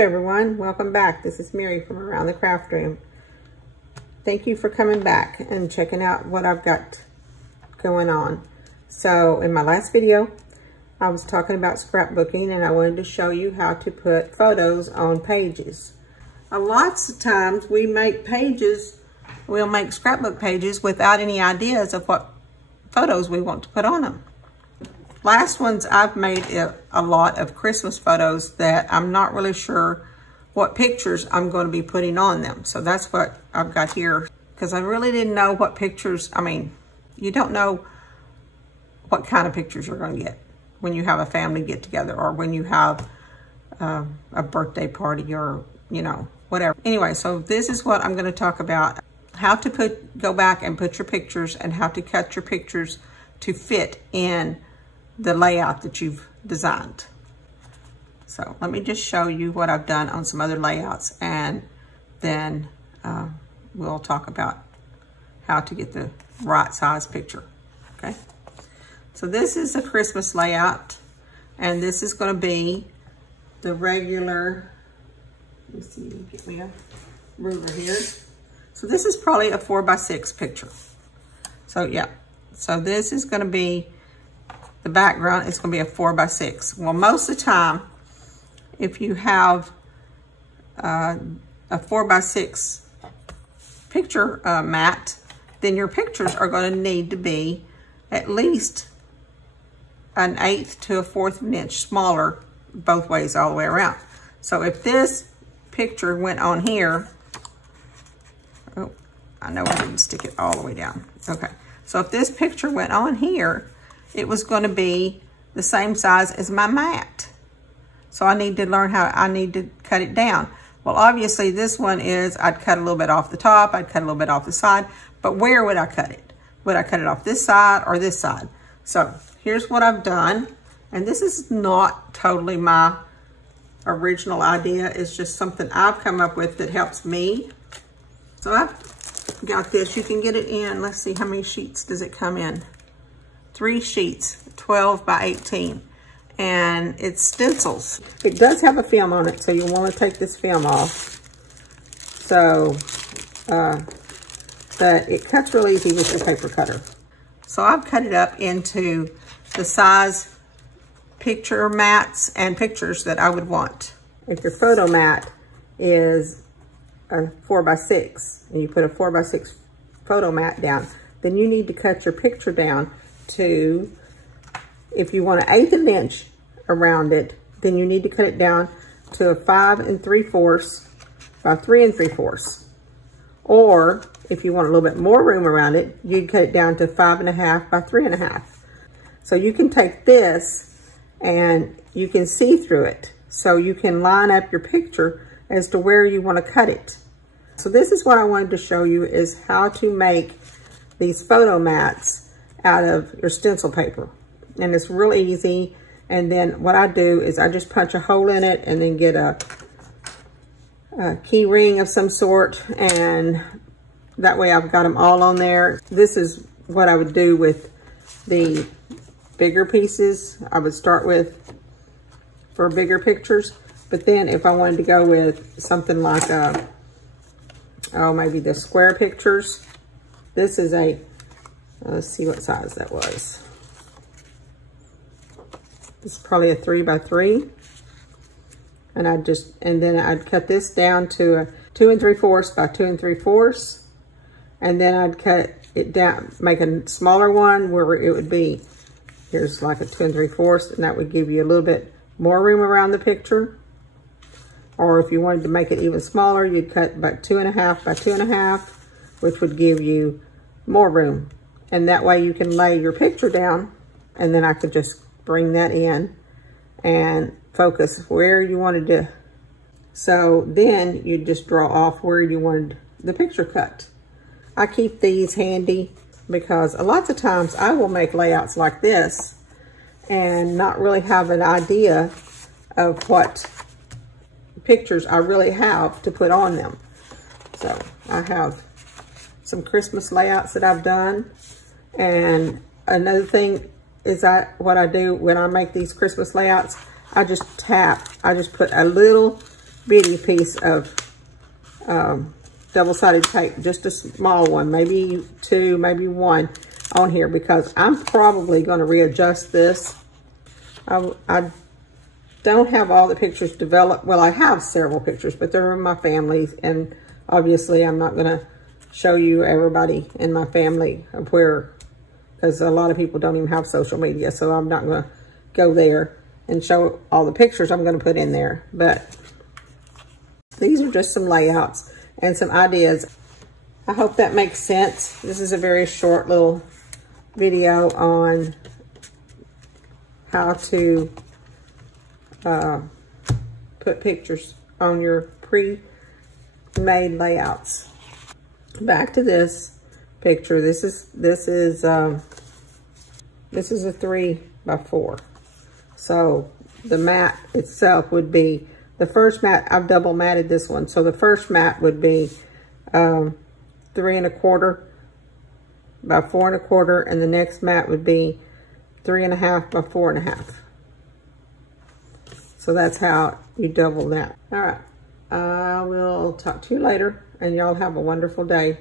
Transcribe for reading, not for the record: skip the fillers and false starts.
everyone, welcome back. This is Mary from Around the Craft Room. Thank you for coming back and checking out what I've got going on. So in my last video, I was talking about scrapbooking and I wanted to show you how to put photos on pages. Lots of times we make pages, we'll make scrapbook pages without any ideas of what photos we want to put on them. Last ones, I've made a lot of Christmas photos that I'm not really sure what pictures I'm going to be putting on them. So that's what I've got here, because I really didn't know what pictures. I mean, you don't know what kind of pictures you're going to get when you have a family get together or when you have a birthday party or, you know, whatever. Anyway, so this is what I'm going to talk about. How to go back and put your pictures and how to cut your pictures to fit in the layout that you've designed. So let me just show you what I've done on some other layouts, and then we'll talk about how to get the right size picture, okay? So this is a Christmas layout, and this is gonna be the regular, let me see, get me a ruler here. So this is probably a 4x6 picture. So yeah, so this is gonna be the background. Is going to be a 4x6. Well, most of the time, if you have a 4x6 picture mat, then your pictures are going to need to be at least 1/8 to 1/4 of an inch smaller both ways all the way around. So if this picture went on here, oh, I know I didn't stick it all the way down. Okay, so if this picture went on here, it was going to be the same size as my mat. So I need to learn how I need to cut it down. Well, obviously this one is, I'd cut a little bit off the top, I'd cut a little bit off the side, but where would I cut it? Would I cut it off this side or this side? So here's what I've done. And this is not totally my original idea. It's just something I've come up with that helps me. So I've got this, you can get it in, let's see, how many sheets does it come in? 3 sheets, 12 by 18, and it's stencils. It does have a film on it, so you want to take this film off. So, but it cuts real easy with your paper cutter. So I've cut it up into the size picture mats and pictures that I would want. If your photo mat is a 4x6, and you put a 4x6 photo mat down, then you need to cut your picture down to, if you want 1/8 of an inch around it, then you need to cut it down to a 5 3/4 by 3 3/4. Or if you want a little bit more room around it, you'd cut it down to 5 1/2 by 3 1/2. So you can take this and you can see through it. So you can line up your picture as to where you want to cut it. So this is what I wanted to show you, is how to make these photo mats out of your stencil paper. And it's real easy. And then what I do is I just punch a hole in it and then get a key ring of some sort, and that way I've got them all on there. This is what I would do with the bigger pieces. I would start with for bigger pictures, but then if I wanted to go with something like maybe the square pictures, this is a, let's see what size that was. This is probably a 3 by 3. And then I'd cut this down to a 2 3/4 by 2 3/4. And then I'd cut it down, make a smaller one where it would be, here's like a 2 3/4, and that would give you a little bit more room around the picture. Or if you wanted to make it even smaller, you'd cut about 2 1/2 by 2 1/2, which would give you more room. And that way you can lay your picture down, and then I could just bring that in and focus where you wanted to. So then you just draw off where you wanted the picture cut. I keep these handy because a lot of times I will make layouts like this and not really have an idea of what pictures I really have to put on them. So I have some Christmas layouts that I've done. And another thing is what I do when I make these Christmas layouts, I just put a little bitty piece of double-sided tape, just a small one, maybe 2, maybe 1 on here, because I'm probably going to readjust this. I don't have all the pictures developed. Well, I have several pictures, but they're in my family, and obviously I'm not going to show you everybody in my family of where, because a lot of people don't even have social media, so I'm not going to go there and show all the pictures I'm going to put in there. But these are just some layouts and some ideas. I hope that makes sense. This is a very short little video on how to put pictures on your pre-made layouts. Back to this picture. This is a 3x4. So the mat itself would be, the first mat, I've double matted this one. So the first mat would be 3 1/4 by 4 1/4, and the next mat would be 3 1/2 by 4 1/2. So that's how you double that. All right, I will talk to you later, and y'all have a wonderful day.